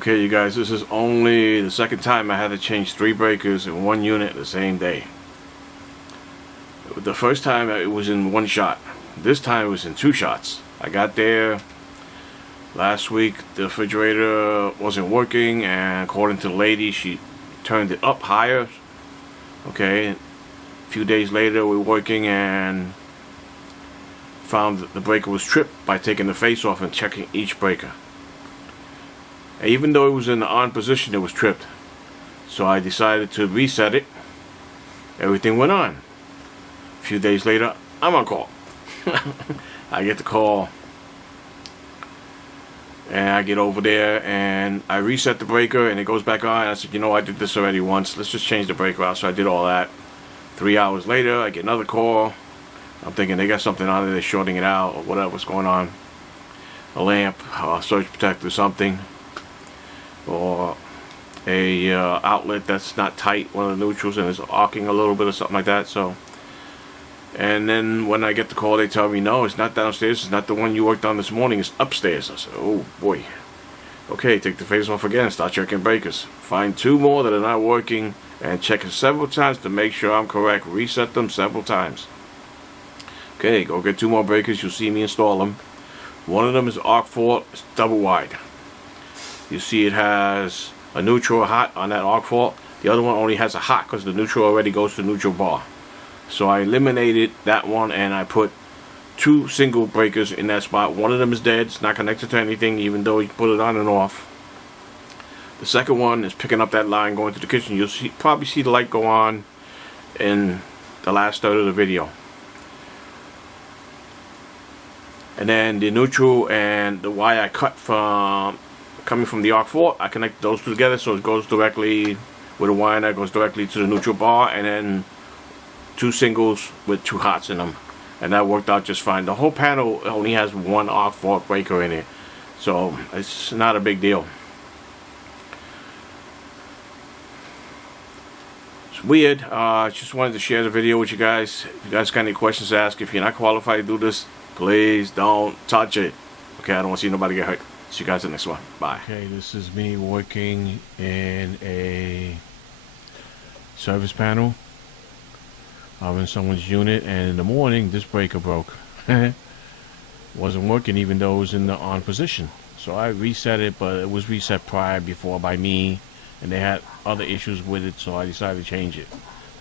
Okay, you guys, this is only the second time I had to change 3 breakers in one unit the same day. The first time it was in one shot. This time it was in 2 shots. I got there last week, the refrigerator wasn't working, and according to the lady, she turned it up higher. Okay, a few days later we were working and found that the breaker was tripped by taking the face off and checking each breaker. And even though it was in the on position, it was tripped. So I decided to reset it. Everything went on. A few days later, I'm on call. I get the call, and I get over there and I reset the breaker and it goes back on. I said, you know, I did this already once, let's just change the breaker out. So I did all that. 3 hours later I get another call. I'm thinking they got something on there, they're shorting it out or whatever's going on. A lamp, surge protector, something, or a outlet that's not tight, one of the neutrals, and it's arcing a little bit or something like that. So, and then when I get the call, they tell me, no, it's not downstairs, it's not the one you worked on this morning, it's upstairs. I said, oh boy. Okay, take the face off again, start checking breakers. Find 2 more that are not working and check it several times to make sure I'm correct. Reset them several times. Okay, go get 2 more breakers, you'll see me install them. One of them is arc fault, it's double wide. You see it has a neutral hot on that arc fault. The other one only has a hot because the neutral already goes to neutral bar. So I eliminated that one and I put 2 single breakers in that spot. One of them is dead, it's not connected to anything even though you put it on and off. The second one is picking up that line going to the kitchen. You'll probably see the light go on in the last third of the video. And then the neutral and the wire I cut from coming from the arc fault, I connect those 2 together so it goes directly with a wire that goes directly to the neutral bar, and then 2 singles with 2 hots in them, and that worked out just fine. The whole panel only has 1 arc fault breaker in it, so it's not a big deal. It's weird. Just wanted to share the video with you guys. If you guys got any questions to ask, if you're not qualified to do this, please don't touch it. Okay, I don't want to see nobody get hurt. See you guys in the next one. Bye. Okay, this is me working in a service panel in someone's unit, and in the morning this breaker broke. Wasn't working even though it was in the on position. So I reset it, but it was reset before by me, and they had other issues with it, so I decided to change it.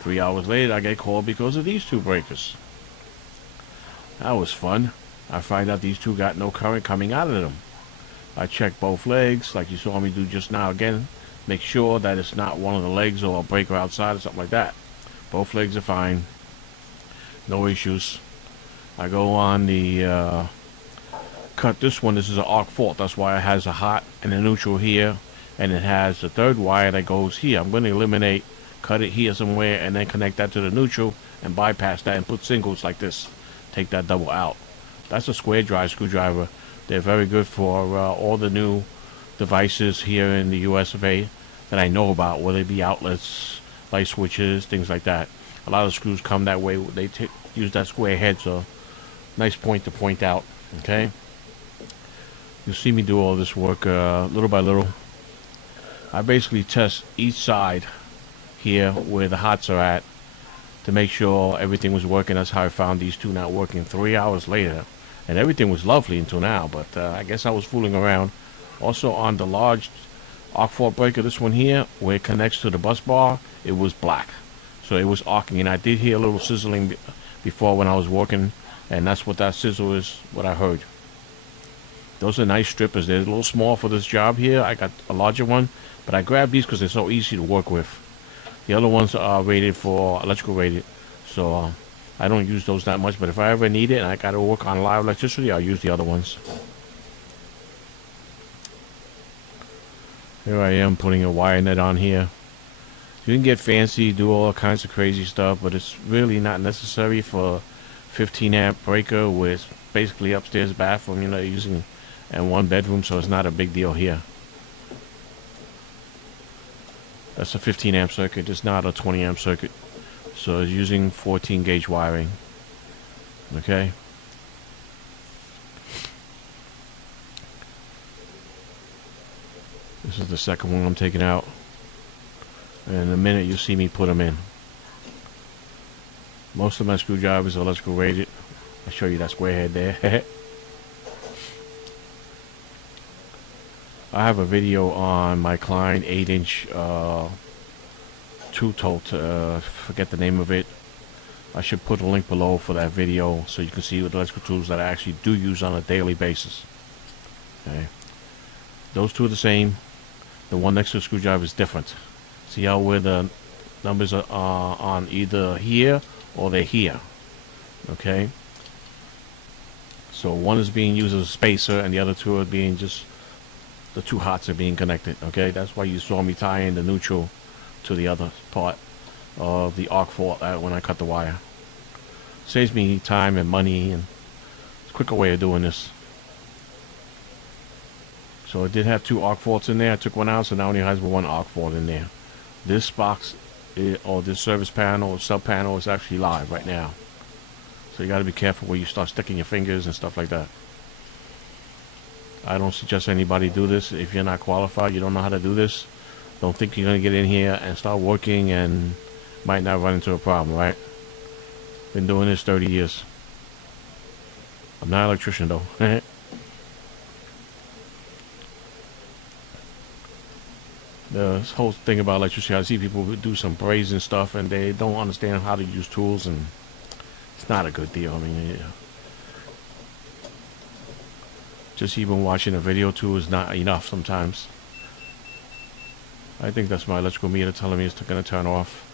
3 hours later I get called because of these 2 breakers. That was fun. I find out these 2 got no current coming out of them. I check both legs like you saw me do just now again. Make sure that it's not one of the legs or a breaker outside or something like that. Both legs are fine. No issues. I go on the cut this one. This is an arc fault. That's why it has a hot and a neutral here, and it has the 3rd wire that goes here. I'm going to eliminate, cut it here somewhere, and then connect that to the neutral and bypass that and put singles like this. Take that double out. That's a square drive screwdriver. They're very good for all the new devices here in the US of A that I know about, whether it be outlets, light switches, things like that. A lot of screws come that way. They use that square head, so nice point to point out. Okay, you'll see me do all this work little by little. I basically test each side here where the hots are at to make sure everything was working. That's how I found these 2 not working 3 hours later, and everything was lovely until now, but I guess I was fooling around. Also on the large arc fault breaker, this one here, where it connects to the bus bar, it was black, so it was arcing, and I did hear a little sizzling before when I was working, and that's what that sizzle is, what I heard. Those are nice strippers. They're a little small for this job here. I got a larger one, but I grabbed these because they're so easy to work with. The other ones are rated for electrical rated, so I don't use those that much, but if I ever need it and I got to work on live electricity, I'll use the other ones. Here I am putting a wire net on here. You can get fancy, do all kinds of crazy stuff, but it's really not necessary for 15 amp breaker with basically upstairs bathroom, using and 1 bedroom, so it's not a big deal here. That's a 15 amp circuit, it's not a 20 amp circuit. So it's using 14 gauge wiring. Okay. This is the second one I'm taking out. And in a minute you'll see me put them in. Most of my screwdrivers are electrical rated. I'll show you that square head there. I have a video on my Klein 8-inch two-tolt, forget the name of it. I should put a link below for that video so you can see what electrical tools that I actually do use on a daily basis. Okay. Those two are the same. The one next to the screwdriver is different. See how where the numbers are on either here or they're here. Okay. So one is being used as a spacer and the other two are being just, the two hots are being connected. Okay. That's why you saw me tie in the neutral to the other part of the arc fault when I cut the wire. Saves me time and money, and it's a quicker way of doing this. So it did have two arc faults in there. I took one out, so now it only has one arc fault in there. This box, or this service panel or sub panel, is actually live right now. So you got to be careful where you start sticking your fingers and stuff like that. I don't suggest anybody do this. If you're not qualified, you don't know how to do this, don't think you're going to get in here and start working and might not run into a problem, right? Been doing this 30 years. I'm not an electrician though. This whole thing about electricity, I see people who do some brazen stuff and they don't understand how to use tools, and it's not a good deal. I mean, yeah. Just even watching a video too is not enough sometimes. I think that's my electrical meter telling me it's going to turn off.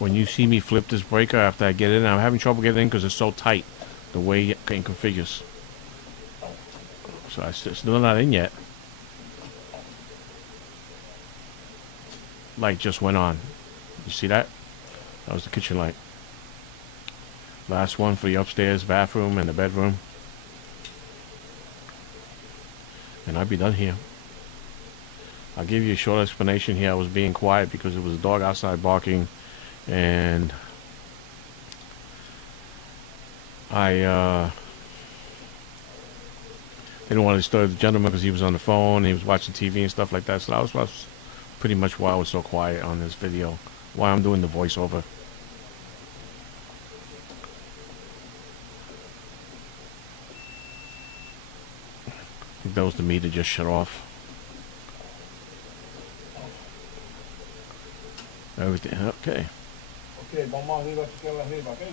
When you see me flip this breaker after I get in, I'm having trouble getting in because it's so tight the way it configures. So it's still not in yet. Light just went on. You see that? That was the kitchen light. Last one for the upstairs bathroom and the bedroom. And I'll be done here. I'll give you a short explanation here. I was being quiet because there was a dog outside barking, and I didn't want to disturb the gentleman because he was on the phone, he was watching TV and stuff like that. So that was pretty much why I was so quiet on this video, why I'm doing the voiceover. I think that was the meter just shut off. Everything, okay. Okay, vamos arriba, chequear arriba, okay?